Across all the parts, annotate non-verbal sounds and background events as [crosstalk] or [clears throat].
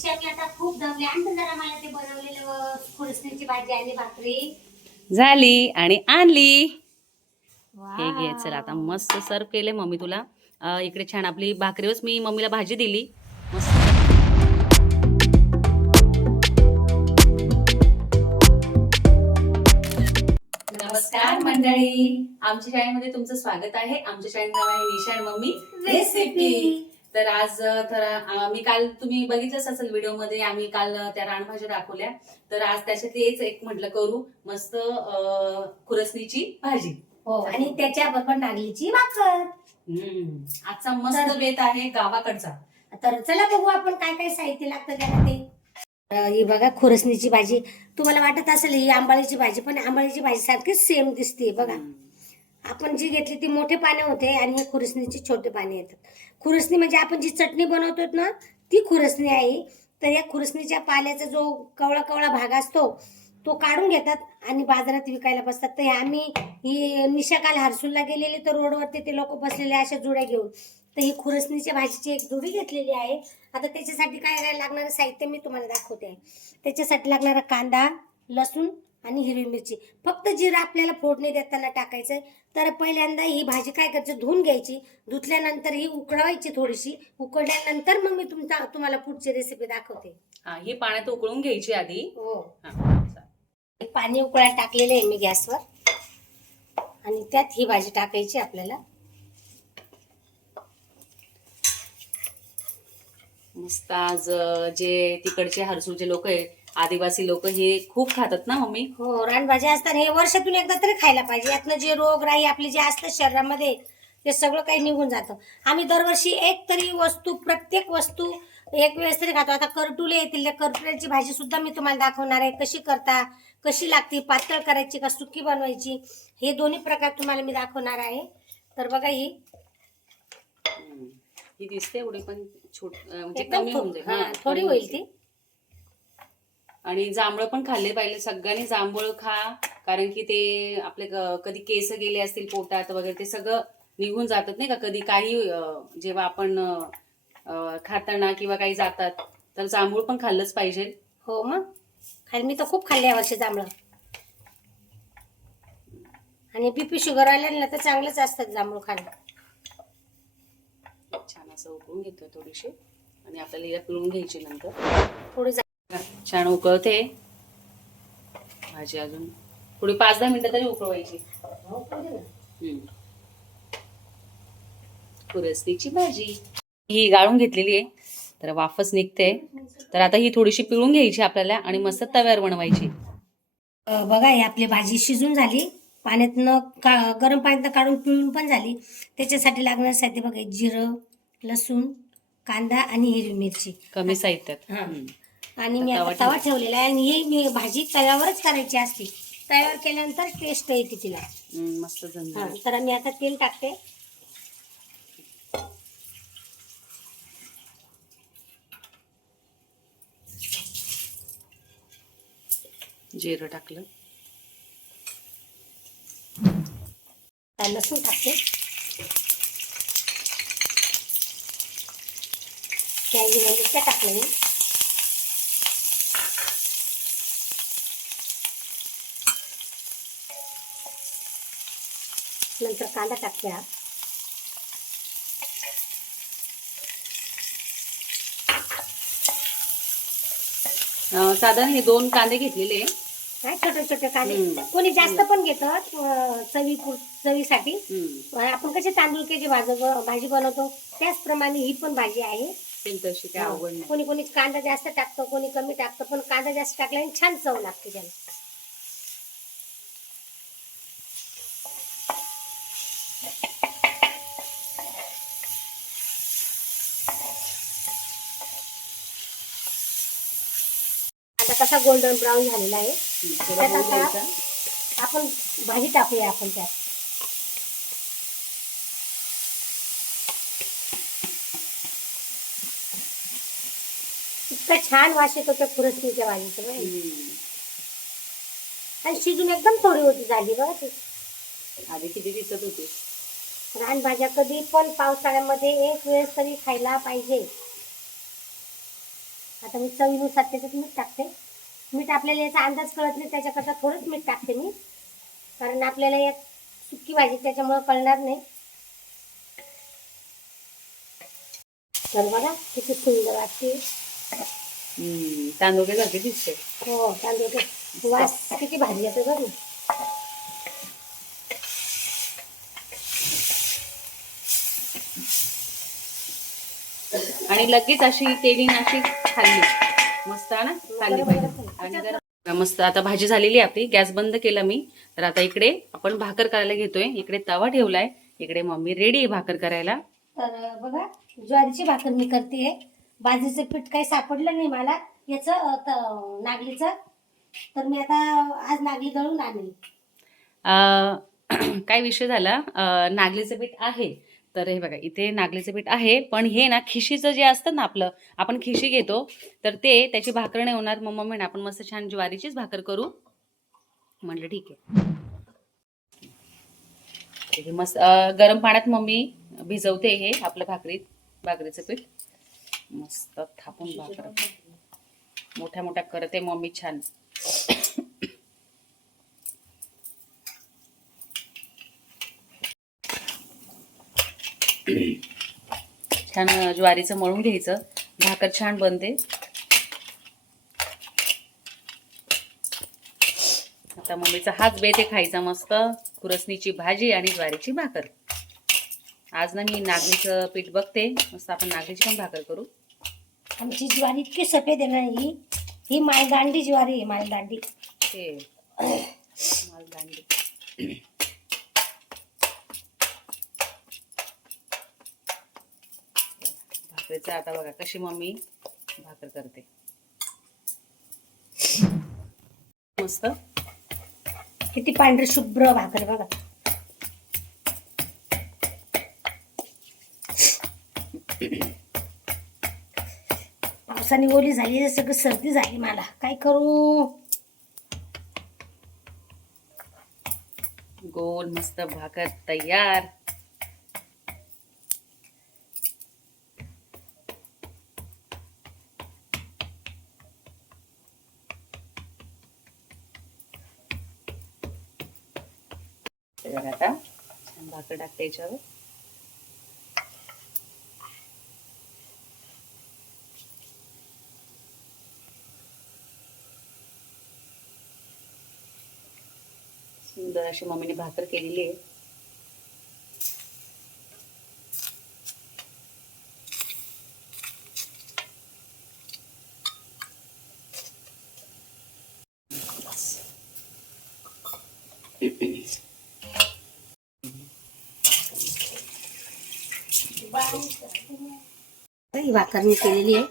दीक्षा मी आता खूप दमले. आणि जरा मला ते बनवलेलं खुरसणीची भाजी आणि भाकरी. झाली आणि आणली. हे घे चल आता मस्त सर्व केले मम्मी तुला. अं, इकडे छान आपली भाकरीवरच मी मम्मीला भाजी दिली. मस्त. नमस्कार मंडळी. आमच्या शाळेमध्ये तुमचं स्वागत आहे. आमच्या शाळेचं नाव आहे निशा आणि मम्मी. रेसिपी तर आज तर मी काल तुम्ही बघितलंच असेल व्हिडिओमध्ये आम्ही काल त्या रानभाज्या दाखवल्या. तर आज त्याच्यातलीच एक म्हटलं करू मस्त खुरसणीची भाजी. हो आणि त्याच्या बरोबर नागलीची भाकर. आजचा मस्त बेत आहे गावाकडचा. तर चला बघू आपण काय काय साहित्य लागतं त्याला ते. ही बघा खुरसणीची भाजी. तुम्हाला वाटत असेल ही आंबाळीची भाजी पण आंबाळीची भाजी सारखीच सेम दिसते बघा. आपण जी घेतली ती मोठे पाने होते आणि हे खुरसणीचे छोटे पाने येतात. खुरसणी म्हणजे आपण जी चटणी बनवतो ना ती खुरसणी आहे. तर या खुरसणीच्या पाल्याचा जो कवळा कवळा भाग असतो तो काढून घेतात आणि बाजारात विकायला बसतात. तर हे आम्ही ही निशा काल हर्सूलला गेलेली तर रोडवरती ते लोक बसलेले अशा जुड्या घेऊन. तर ही खुरसणीच्या भाजीची एक जुडी घेतलेली आहे. आता त्याच्यासाठी काय काय लागणारं साहित्य मी तुम्हाला दाखवते. आहे त्याच्यासाठी लागणारा कांदा लसूण आणि हिरवी मिरची. फक्त जिरं आपल्याला फोडणी देताना टाकायचं तर पहिल्यांदा ही भाजी काय करायची? धुवून घ्यायची. धुतल्यानंतर ही उकळवायची थोडीशी. उकळल्यानंतर मग मी तुमचा तुम्हाला पुढची रेसिपी दाखवते. हा ही पाण्यात उकळून घ्यायची आधी. हो. हा. पाणी उकळायला टाकलेलं आहे मी गॅसवर. आणि त्यात ही भाजी टाकायची आपल्याला. मस्त आज जे तिकडचे हरसूचे लोक आहेत आदिवासी लोक हे खूप खातात ना मम्मी? हो रानभाज्या असतात. हे वर्षातून एकदा तरी खायला पाहिजे. यातनं जे रोग राई आपले जे असतं शरीरामध्ये ते सगळं काही निघून जातं. आम्ही दरवर्षी एक तरी वस्तू प्रत्येक वस्तू एक वेळेस तरी खातो. आता करटुले येतील. त्या करटुल्याची भाजी सुद्धा मी तुम्हाला दाखवणार आहे. कशी करता कशी लागते पातळ करायची का सुकी बनवायची हे दोन्ही प्रकार तुम्हाला मी दाखवणार आहे. तर बघा ही. ही दिसते एवढी पण छोट म्हणजे कमी होऊन जाईल. थोडी होईल. ती. आणि जांभळं पण खाल्ले पाहिजे. सगळ्यांनी जांभूळ खा. कारण की ते आपले कधी केस गेले असतील पोटात वगैरे ते सगळं निघून जातात नाही का? कधी काही जेव्हा आपण खाताना किंवा काही जातात तर जांभूळ पण खाल्लंच पाहिजे. हो मग. खाली मी तर खूप खाल्ले या वर्षी जांभळं. आणि बीपी शुगर आल्या तर चांगलंच असतात जांभूळ खाणं. छान असं उकळून घेतोय थोडीशी. आणि आपल्याला हिला पिळून घ्यायची नंतर. थोडी छान उकळते. भाजी अजून थोडी पाच दहा मिनिटं तरी उकळवायची. कुरसतीची भाजी. ही गाळून घेतलेली आहे. तर वाफच निघते. तर आता ही थोडीशी पिळून घ्यायची आपल्याला आणि मस्त तव्यावर बनवायची. बघा ही आपली भाजी शिजून झाली. पाण्यातनं का गरम पाण्यातनं काढून पिळून पण झाली. त्याच्यासाठी लागणार साहित्य बघा जिरं लसूण कांदा आणि हिरवी मिरची. कमी साहित्यात. हा. आणि मी तवा आता तवा ठेवलेला आहे आणि ही मी भाजी तव्यावरच करायची असते. तव्यावर केल्यानंतर टेस्ट येते तिला. मस्त हा. तर मी आता तेल टाकते. जिरं टाकलं. लसूण टाकते. त्या टाकल्या मी. नंतर कांदा टाकते हा साधारण हे दोन कांदे घेतलेले काय छोटे छोटे कांदे? हम्म. कोणी जास्त पण घेतात अं, चवी चवीसाठी. हम्म. आपण कशी तांदूळक्याची भाजी भाजी बनवतो त्याचप्रमाणे ही पण भाजी आहे. सेम तशी काय आवड नाही. कोणी कोणी कांदा जास्त टाकतं कोणी कमी टाकतं पण कांदा जास्त टाकल्याने छान चव लागते त्याला. कसा गोल्डन ब्राऊन झालेला आहे. त्यात आता. आपण भाजी टाकूया आपण त्यात. इतका छान वास येतो त्या खुरसणीच्या भाजीचं बघा. आणि शिजून एकदम थोडी होती झाली बघा ती. आधी किती दिसत होते? रानभाज्या कधी पण पावसाळ्यामध्ये एक वेळेस तरी खायला पाहिजे. आता मी चवीनुसार त्याच्यात मीठ टाकते. मीठ आपल्याला याचा अंदाज कळत नाही त्याच्याकरता थोडंच मीठ टाकते मी. कारण आपल्याला यात सुकी भाजी त्याच्यामुळे कळणार नाही. तर बघा किती सुंदर वाटते. तांदूळ सारखे दिसते. हो तांदूळ वास किती भारी येतो बघ. आणि लगेच अशी तेली अशी खाल्ली. ना खाल्ली पाहिजे आणि मस्त आता भाजी झालेली आहे आपली गॅस बंद केला मी. तर आता इकडे आपण भाकर करायला घेतोय. इकडे तवा ठेवलाय. इकडे मम्मी रेडी आहे भाकर करायला. तर बघा ज्वारीची भाकर मी करते बाजरीचं पीठ काही सापडलं नाही मला. याचं नागलीचं. तर मी आता आज नागली दळून आणली. अं, [clears throat] काय विषय झाला. नागलीचं पीठ आहे. तर हे बघा इथे नागलीचं पीठ आहे पण हे ना खिशीचं जे असतं ना आपलं आपण खिशी घेतो तर ते त्याची भाकर नाही होणार. मग मम्मी आपण मस्त छान ज्वारीचीच भाकर करू. म्हटलं ठीक आहे. ठीक आहे, मस्त गरम पाण्यात मम्मी भिजवते हे आपलं भाकरीत भाकरीचं पीठ. मस्त थापून भाकर. मोठ्या मोठ्या करते मम्मी छान. छान ज्वारीचं मळून घ्यायचं. भाकर छान बनते. आता मम्मीचा हाच बेत खायचा मस्त. कुरसणीची भाजी आणि ज्वारीची भाकर. आज ना मी नागलीचं पीठ बघते. मस्त आपण नागलीची पण भाकर करू. आमची ज्वारी इतकी सफेद आहे ना ही. ही मालदांडी ज्वारी आहे मालदांडी. ते मालदांडी. [clears throat] भाकरीचं. आता बघा कशी मम्मी भाकर करते. मस्त. किती पांढरी शुभ्र भाकर बघा. पावसाने ओली झाली सगळं सर्दी झाली मला. काय करू? गोल मस्त भाकर तयार. हे आता. छान भाकर टाकते याच्यावर. सुंदर अशी मम्मीने भाकर केलेली आहे. [laughs] ही भाकर मी केलेली आहे.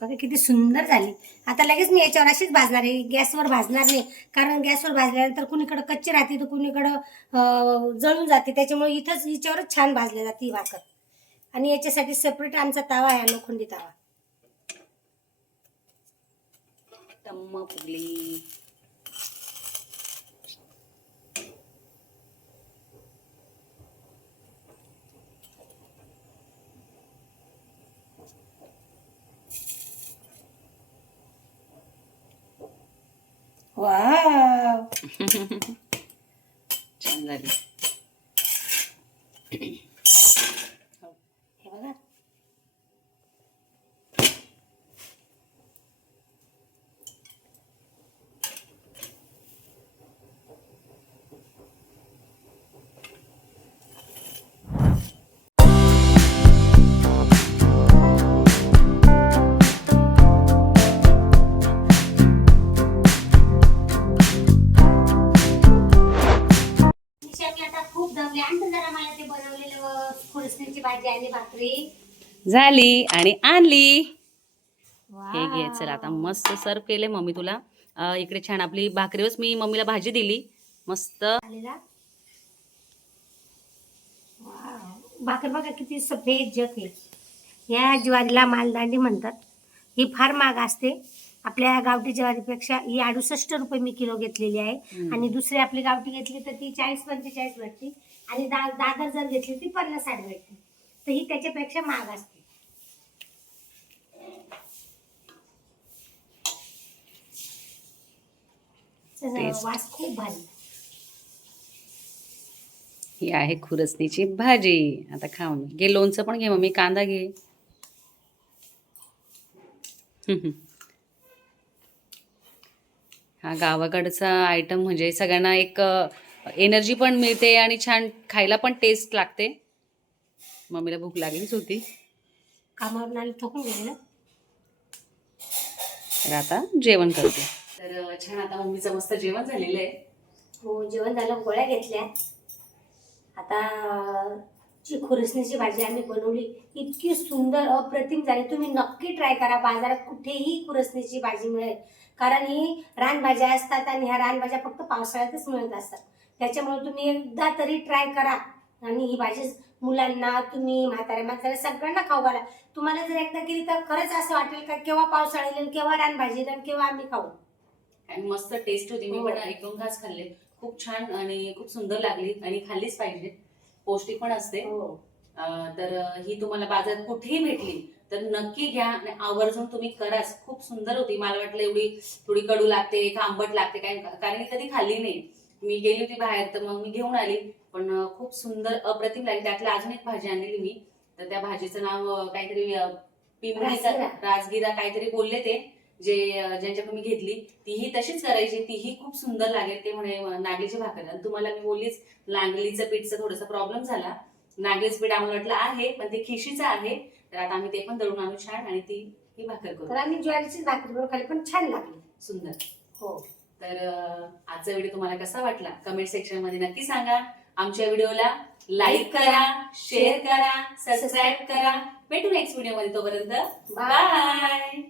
बघा किती सुंदर झाली. आता लगेच मी याच्यावर अशीच भाजणार आहे. गॅसवर भाजणार नाही. कारण गॅसवर भाजल्यानंतर कुणीकडं कच्ची राहते तर कुणीकडं जळून जाते. त्याच्यामुळे इथंच हिच्यावरच छान भाजली जाते ही भाकर. आणि याच्यासाठी सेपरेट आमचा तवा आहे लोखंडी तवा. टम्म फुगली. वाव छान झाली झाली आणि आणली. हे घे चल आता मस्त सर्व केले मम्मी तुला. अं, इकडे छान आपली भाकरीवरच मी मम्मीला भाजी दिली. मस्त. आलेला. भाकर बघा किती सफेद जग आहे. या ज्वारीला मालदांडी म्हणतात. ही फार महाग असते. आपल्या गावठी ज्वारीपेक्षा ही अडुसष्ट रुपये मी किलो घेतलेली आहे. हम्म. आणि दुसरी आपली गावठी घेतली तर ती चाळीस पंचेचाळीस भेटते आणि दा दादर जर घेतली ती पन्नास साठ भेटते तर ही त्याच्यापेक्षा महाग असते. टेस्ट वास खूप भारी. ही आहे खुरसणीची भाजी. आता खा मम्मी घे लोणचं पण घे मम्मी. कांदा घे. [laughs] हा गावाकडचा आयटम म्हणजे सगळ्यांना एक एनर्जी पण मिळते आणि छान खायला पण टेस्ट लागते. मम्मीला भूक लागलीच होती कामावरून आले थकून गेले ना. तर आता जेवण करते. तर छान आता मम्मीचं मस्त जेवण झालेलं आहे. हो जेवण झालं गोळ्या घेतल्या. आता जी खुरसणीची भाजी आम्ही बनवली इतकी सुंदर अप्रतिम झाली. तुम्ही नक्की ट्राय करा. बाजारात कुठेही खुरसणीची भाजी मिळेल. कारण ही रानभाज्या असतात आणि ह्या रानभाज्या फक्त पावसाळ्यातच मिळत असतात. त्याच्यामुळे तुम्ही एकदा तरी ट्राय करा. आणि ही भाजी मुलांना तुम्ही म्हाताऱ्या म्हाताऱ्या सगळ्यांना खाऊ घाला. तुम्हाला जर एकदा केली तर खरंच असं वाटेल का केव्हा पावसाळा येईल केव्हा रानभाजी येईल केव्हा आम्ही खाऊ? आणि मस्त टेस्ट होती. मी हो. पण एक दोन घास खाल्ले. खूप छान आणि खूप सुंदर लागली आणि खाल्लीच पाहिजे. पौष्टिक पण असते. हो. अं, तर ही तुम्हाला बाजारात कुठेही भेटली तर नक्की घ्या आणि आवर्जून तुम्ही कराच. खूप सुंदर होती. मला वाटलं एवढी थोडी कडू लागते का आंबट लागते. काय कारण मी कधी खाल्ली नाही. मी गेली होती बाहेर तर मग मी घेऊन आली. पण खूप सुंदर अप्रतिम लागली. त्यातली अजून एक भाजी आणलेली मी. तर त्या भाजीचं नाव काहीतरी पिंपळीचा. राजगिरा काहीतरी बोलले ते. जे ज्यांच्याकडून मी घेतली तीही तशीच करायची तीही खूप सुंदर लागेल ते म्हणे अं, नागलीची भाकर. आणि तुम्हाला मी बोललीच नागलीचं पीठचा थोडासा प्रॉब्लेम झाला. नागलीचं पीठ आम्हाला वाटलं आहे पण ते खिशीचं आहे. तर आता आम्ही ते पण दळून आणू छान आणि ती ही भाकर करू. तर आम्ही ज्वारीचीच भाकरी बनवून खाली पण छान लागली. सुंदर. हो. तर आजचा व्हिडिओ तुम्हाला कसा वाटला? कमेंट सेक्शनमध्ये नक्की सांगा. आमच्या व्हिडिओला लाईक करा शेअर करा सबस्क्राईब करा. भेटू नेक्स्ट व्हिडिओमध्ये तोपर्यंत. बाय